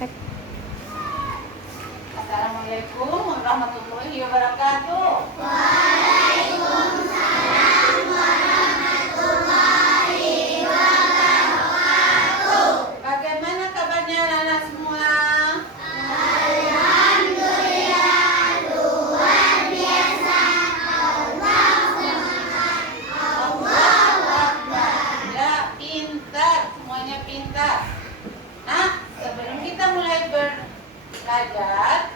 Assalamualaikum warahmatullahi wabarakatuh. Bagaimana kabarnya anak-anak semua? Ya, pintar, semuanya pintar. Nah, sebelum kita mulai belajar,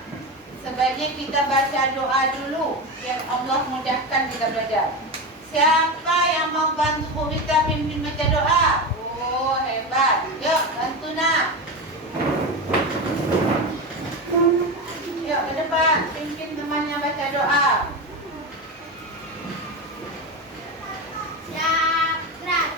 sebaiknya kita baca doa dulu biar Allah mudahkan kita belajar. Siapa yang mau bantu Bu Wita pimpin baca doa? Oh, hebat. Yuk, bantu nak. Yuk ke depan, pimpin temannya baca doa. Syakrat,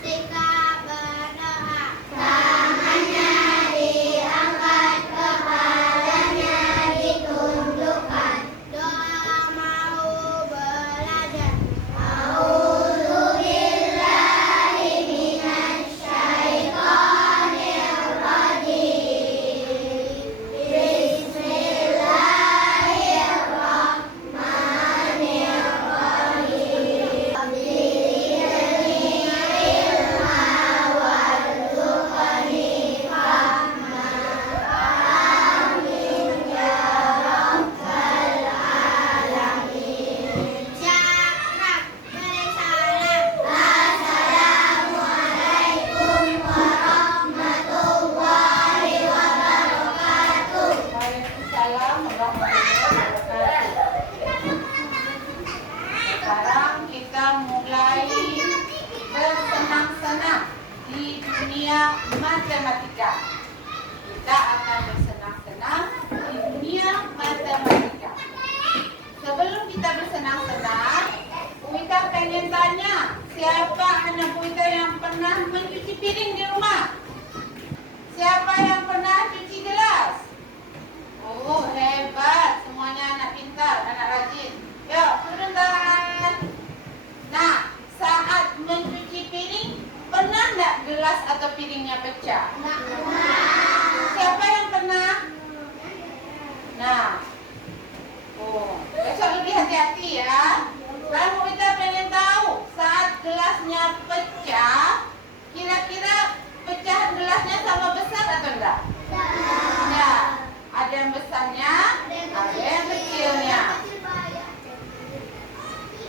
sikap berdoa, tangannya diangkat, kepalanya ditundukkan, doa mau belajar. A'udzubillahi minasyaitonir rajim. Syakrat, beri salam. Assalamualaikum warahmatullahi wabarakatuh. Waalaikumsalam warahmatullahi wabarakatuh. Sekarang kita mulai bersenang-senang di dunia matematika. Kita akan bersenang-senang di dunia matematika. Sebelum kita bersenang-senang, Bu Wita pengen tanya, siapa anak Bu Wita yang pernah mencuci piring di rumah? Siapa yang pernah cuci gelas? Oh, hebat. Semuanya anak pintar, anak rajin. Yuk, turun tangan. Nah, saat mencuci piring, pernah nggak gelas atau piringnya pecah? Siapa yang pernah? Nah, oh, besok lebih hati-hati ya. Sekarang kita pengen tahu, saat gelasnya pecah, kira-kira pecahan gelasnya sama besar atau enggak? Ya, ada yang besarnya, ada yang kecilnya.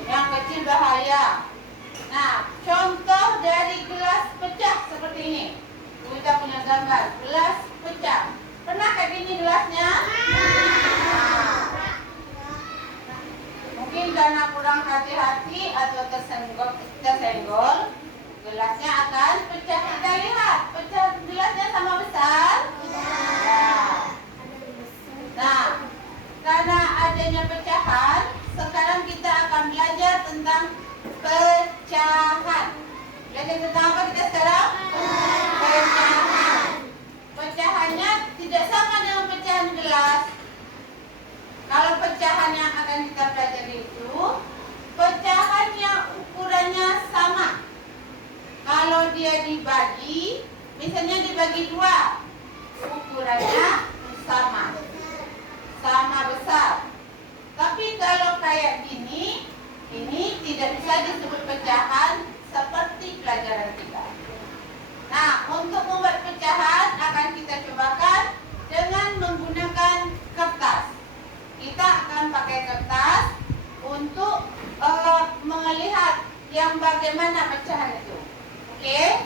Yang kecil bahaya. Nah, contoh dari gelas pecah seperti ini. Kita punya gambar gelas pecah. Pernah kayak gini gelasnya? Nah, mungkin karena kurang hati-hati atau tersenggol, gelasnya akan pecah. Kita lihat, pecah gelasnya sama besar? Nah, karena adanya pecahan, sekarang kita akan belajar tentang pecahan. Belajar tentang apa kita sekarang? Pecahan. Pecahannya tidak sama dengan pecahan gelas. Kalau pecahan yang akan kita pelajari itu, pecahan yang ukurannya sama. Kalau dia dibagi, misalnya dibagi dua, ukurannya sama besar. Tapi kalau kayak gini, ini tidak bisa disebut pecahan seperti pelajaran kita. Nah, untuk membuat pecahan akan kita cobakan dengan menggunakan kertas. Kita akan pakai kertas untuk melihat yang bagaimana pecahan itu. Oke?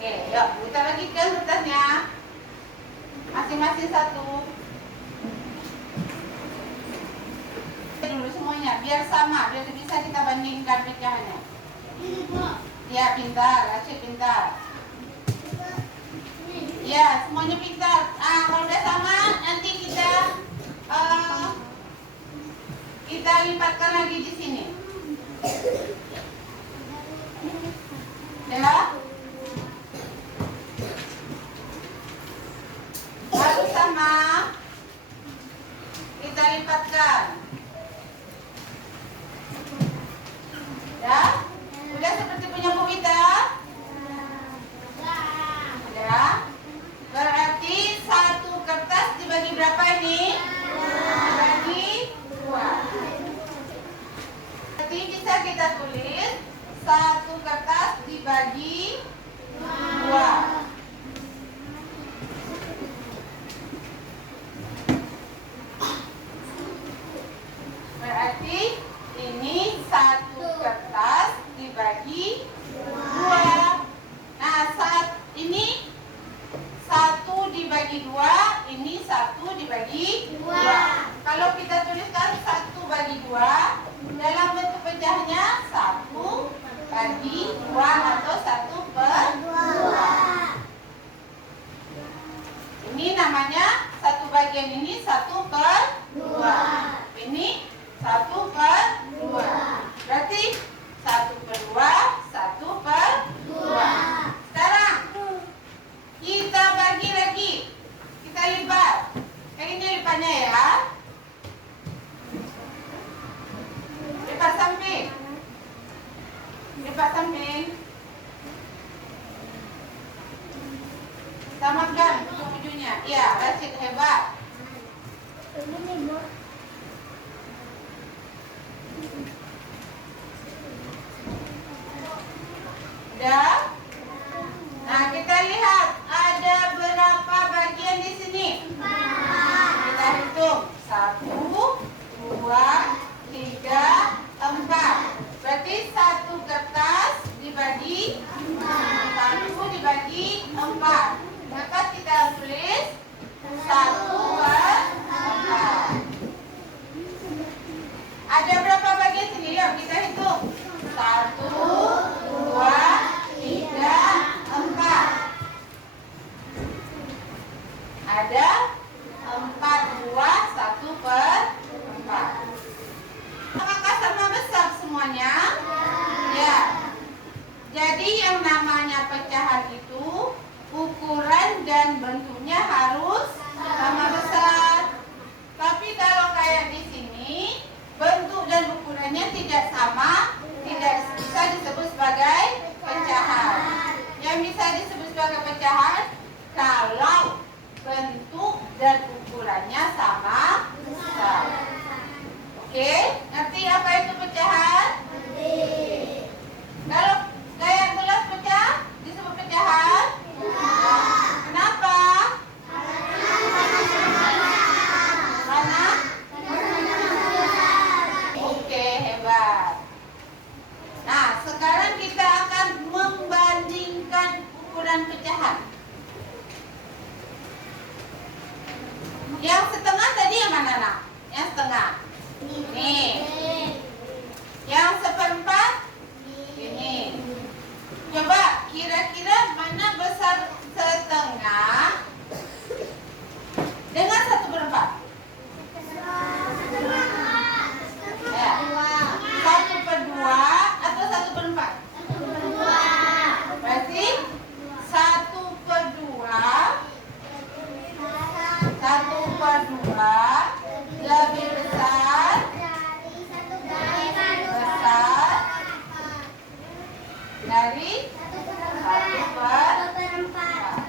Oke, yuk kita bagikan kertasnya. Masing-masing satu. Dulu semuanya, biar sama, biar bisa kita bandingkan pecahannya. Ya, pintar, Asyik pintar. Ya, semuanya pintar. Kalau udah sama, nanti kita lipatkan lagi di sini. Ya. Baru sama, kita lipatkan. Ya, udah seperti punya Bu Wita. Ya, berarti satu kertas dibagi 2. Berarti ini satu kertas dibagi 2. Nah, ini 1 dibagi 2, ini 1 dibagi 2. Kalau kita tuliskan 1 bagi 2, dalam bentuk pecahnya 1 bagi 2 atau 1/2. Ini namanya satu bagian ini 1/2. Ini 1/2. Berarti 1/2, 1/2. Sekarang kita bagi lagi. Kita lipat. Yang ini lipatnya ya. Lipat samping. Lipat samping. Samakan ujung-ujungnya. Iya, Rashid hebat. Udah? Nah, kita lihat ada berapa bagian di sini? Kita hitung. 1, 2, 3, 4. Berarti satu kertas dibagi 1 dibagi 4. Maka kita tulis 1/4. Ada berapa bagian sini? Yuk kita hitung. 1, 2, 3, 4. Ada 4 buah 1/4. Apakah sama besar semuanya? Ya. Jadi yang namanya pecahan itu ukuran dan bentuknya harus sama besar. Tapi kalau kayak di sini bentuk dan ukurannya tidak sama, tidak bisa disebut sebagai pecahan. Yang bisa disebut sebagai pecahan kalau bentuk dan ukurannya sama besar. Oke, ngerti apa itu pecahan? Kalau kayak gelas pecah disebut pecahan? Kenapa? Karena? Oke, hebat. Nah, sekarang kita akan membandingkan ukuran pecahan. Yang setengah tadi yang mana, nak? Yang setengah. Ini. Yang 1/4? Ini. Coba kira-kira mana besar setengah dengan 1/4? Ya. 1/2 atau 1/4? Berarti 1/2 lebih besar dari 1/4.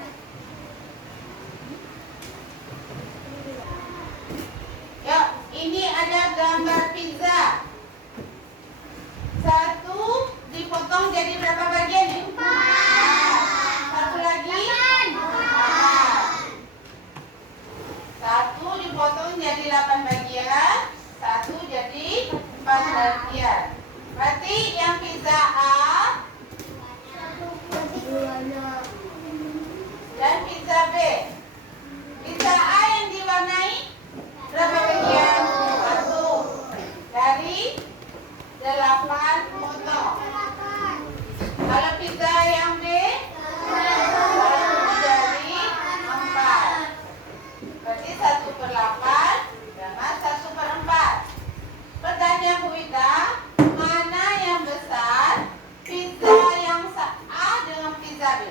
Yuk, ini ada gambar pizza. 1 dipotong jadi berapa bagian nih? 4. 1 lagi? 4. 1 dipotong jadi 8 bagian. 1 jadi 4 bagian. Berarti yang pizza A dan pizza B. Pizza A yang diwarnai berapa bagian? 1 dari 8 potong. Kalau pizza yang B 1 dari 4. Berarti 1/8 dengan 1/4. Pertanyaan Bu Ida, mana yang besar? Pizza yang A dengan pizza B?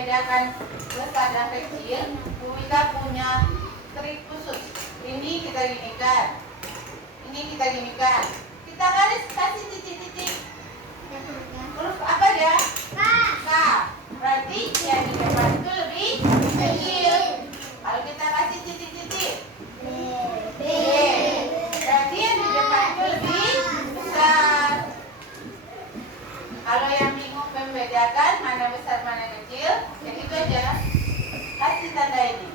membedakan besar dan kecil, Bu Wita punya trik khusus. Ini kita ginikan. Ini kita ginikan. Kita garis kasih titik-titik. Huruf apa dia? K. Berarti yang di depan itu lebih kecil. Kalau kita kasih titik-titik, B. Berarti yang di depan itu lebih besar. Kalau yang bingung membedakan mana besar mana kecil, ya itu aja. Kasih tanda ini.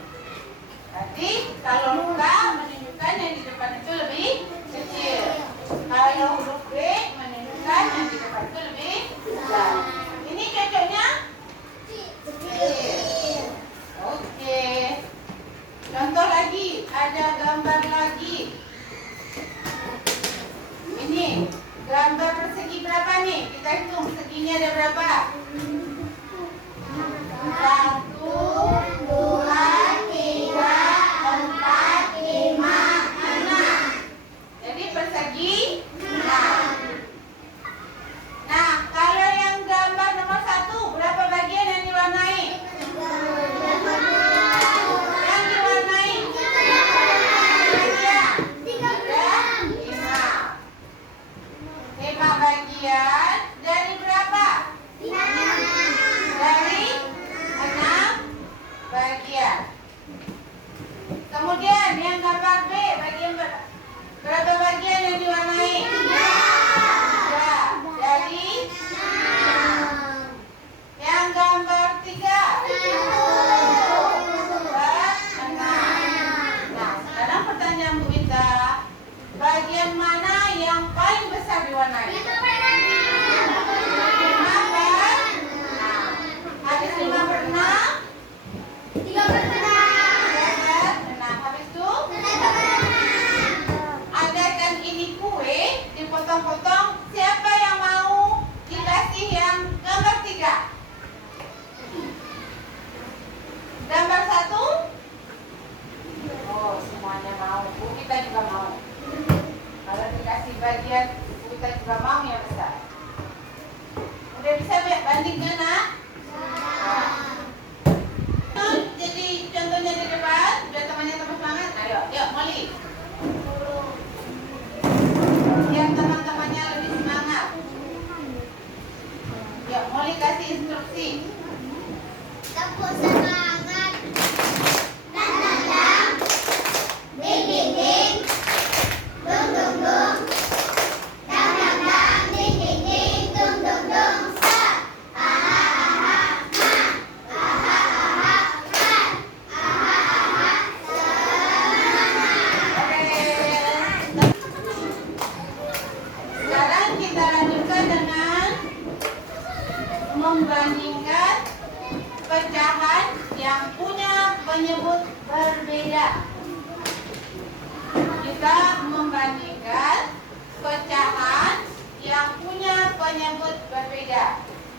Berarti kalau K menunjukkan yang di depan itu lebih kecil. Kalau huruf B menunjukkan yang di depan itu lebih besar. Ini cocoknya kecil. Oke. Contoh lagi, ada gambar lagi. Ini gambar persegi berapa nih? Kita hitung seginya ada berapa? 1, 2, 3, 4, 5, 6. Jadi persegi 6. Nah, kalau yang gambar nomor 1, berapa bagian yang diwarnai? Yang diwarnai? Bagian. Ada 5 bagian dari berapa? Dari 6 bagian. Kemudian yang gambar B, bagian berapa bagian yang diwarnai? 3 dari 6. Yang gambar 3 6. Nah, sekarang pertanyaan Bu Wita, bagian mana yang paling besar diwarnai? 5 per 6. Habis 5 per 6? 3 per 6. Habis itu? Adakan ini kue, dipotong-potong. Siapa yang mau dikasih yang gambar 3? Gambar 1? Oh, semuanya mau. Bu kita juga mau. Kalau dikasih bagian, Bu kita juga mau yang besar. Udah bisa bandingkan, nak? Jadi contohnya di depan, biar temannya tambah semangat. Ayo, yuk Molly. Biar teman-temannya lebih semangat. Yuk Molly kasih instruksi. Tepuk semangat. Tandang. Ding ding ding. Dung dung dung. Dang dang dang. Ding ding ding. Dung dung dung. Stop. Aha aha ha. Aha aha ha. Aha aha. Semangat. Sekarang kita lanjutkan dengan membandingkan pecahan yang punya penyebut berbeda. Kita membandingkan pecahan yang punya penyebut berbeda.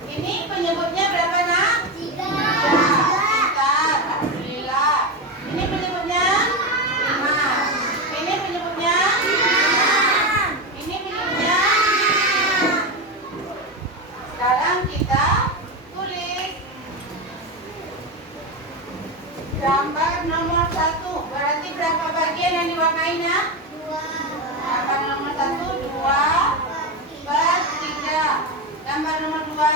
Ini penyebutnya berapa, nak? 3. Bentar, alhamdulillah. Ini penyebutnya 5. Ini penyebutnya 6. Ini penyebutnya 6. Sekarang kita tulis gambar nomor 1. Berarti berapa bagian yang diwarnai, nak? 2. Gambar nomor 1, 2 per 3. Gambar nomor 2,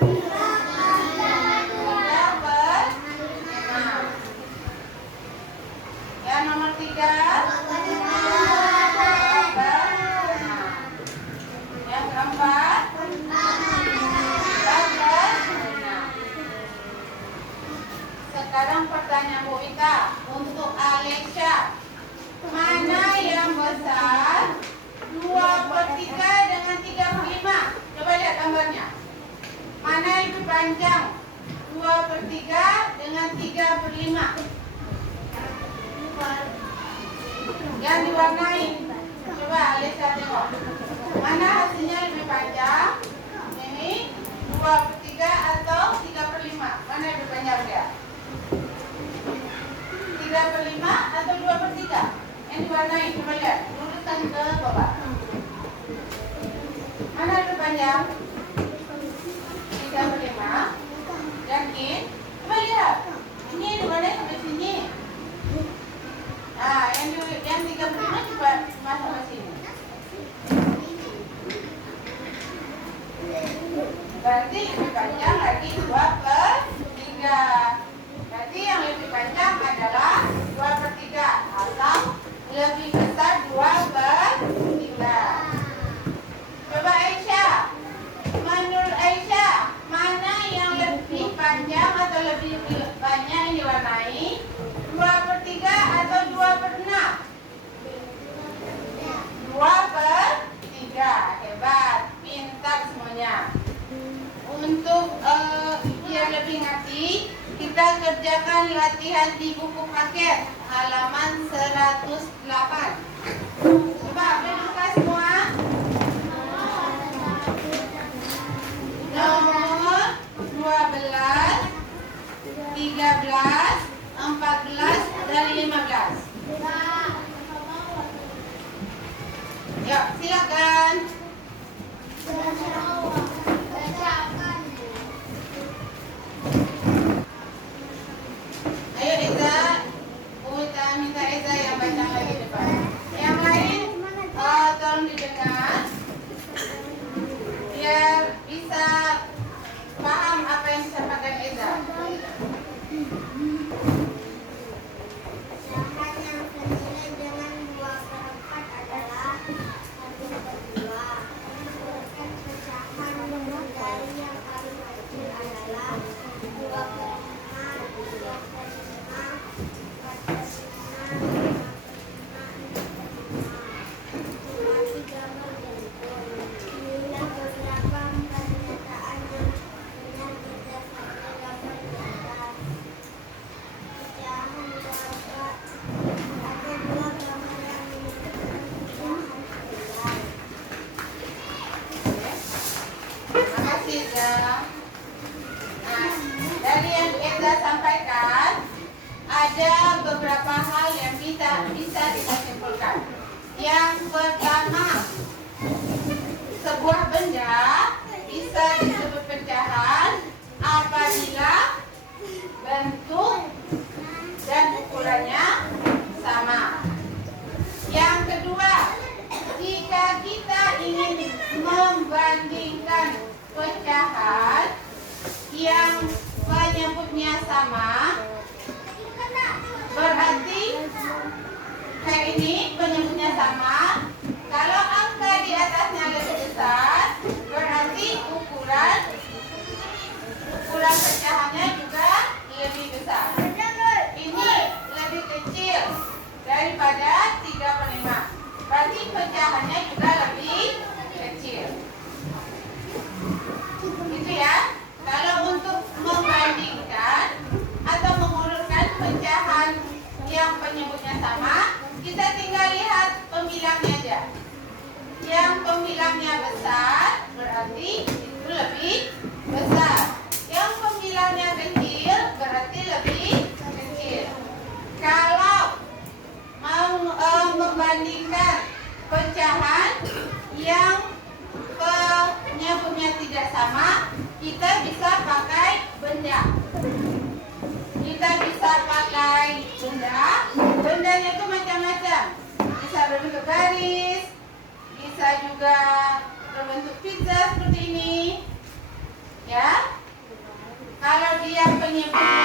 3 per 6. Yang nomor 3, 2 per 6. Yang keempat, 4 per 6. Sekarang pertanyaan Bu Wita untuk Alesya. Mana yang besar? 2/3 dengan 3/5. Coba lihat gambarnya. Mana yang lebih panjang? 2/3 dengan 3/5. Yang diwarnai. Coba Alesya tengok. Mana hasilnya lebih panjang? Ini 2/3 atau 3/5? Mana yang lebih panjang dia? 3/5 atau 2/3? Yang diwarnai, coba lihat. Luruskan ke bawah. Mana lebih panjang? 3/5. Yakin? lebih banyak yang diwarnai? 2/3 atau 2/6? 2/3. Hebat, pintar semuanya. Untuk biar lebih ngerti, kita kerjakan latihan di buku paket halaman 108. Coba buka semua. Nomor 12, 13, 14, dan 15. Yuk, silakan. Ayo Eza, kita minta Eza yang baca lagi depan. Yang lain, tolong didengar biar bisa paham apa yang disampaikan Eza. Pecahan yang senilai dengan 2/4 adalah 1/2. Menurutkan pecahan dari yang paling kecil adalah 2/5, 3/5, 4/5, 5/5, 3 berbentuk. Inilah beberapa pernyataan yang benar berdasarkan gambar di atas. Pecahan berapa? Ada 2 gambar yang menunjukkan pecahan sembilan. Terima kasih Eza. Nah, dari yang Eza sampaikan, ada beberapa hal yang bisa kita simpulkan. Yang pertama, sebuah benda bisa disebut pecahan apabila bentuk dan ukurannya sama. Yang kedua, jika kita ingin membandingkan pecahan yang penyebutnya sama, berarti kayak ini penyebutnya sama. Kalau angka di atasnya lebih besar, berarti ukuran pecahannya juga lebih besar. Ini lebih kecil daripada 3/5. Berarti pecahannya juga lebih kecil. Gitu ya. Kalau untuk membandingkan atau mengurutkan pecahan yang penyebutnya sama, kita tinggal lihat pembilangnya aja. Yang pembilangnya besar berarti itu lebih besar. Yang pembilangnya kecil berarti lebih kecil. Kalau mau membandingkan pecahan yang penyebutnya tidak sama, kita bisa pakai benda. Bendanya itu macam-macam. Bisa berbentuk garis, bisa juga berbentuk pizza seperti ini. Ya. Kalau dia penyebutnya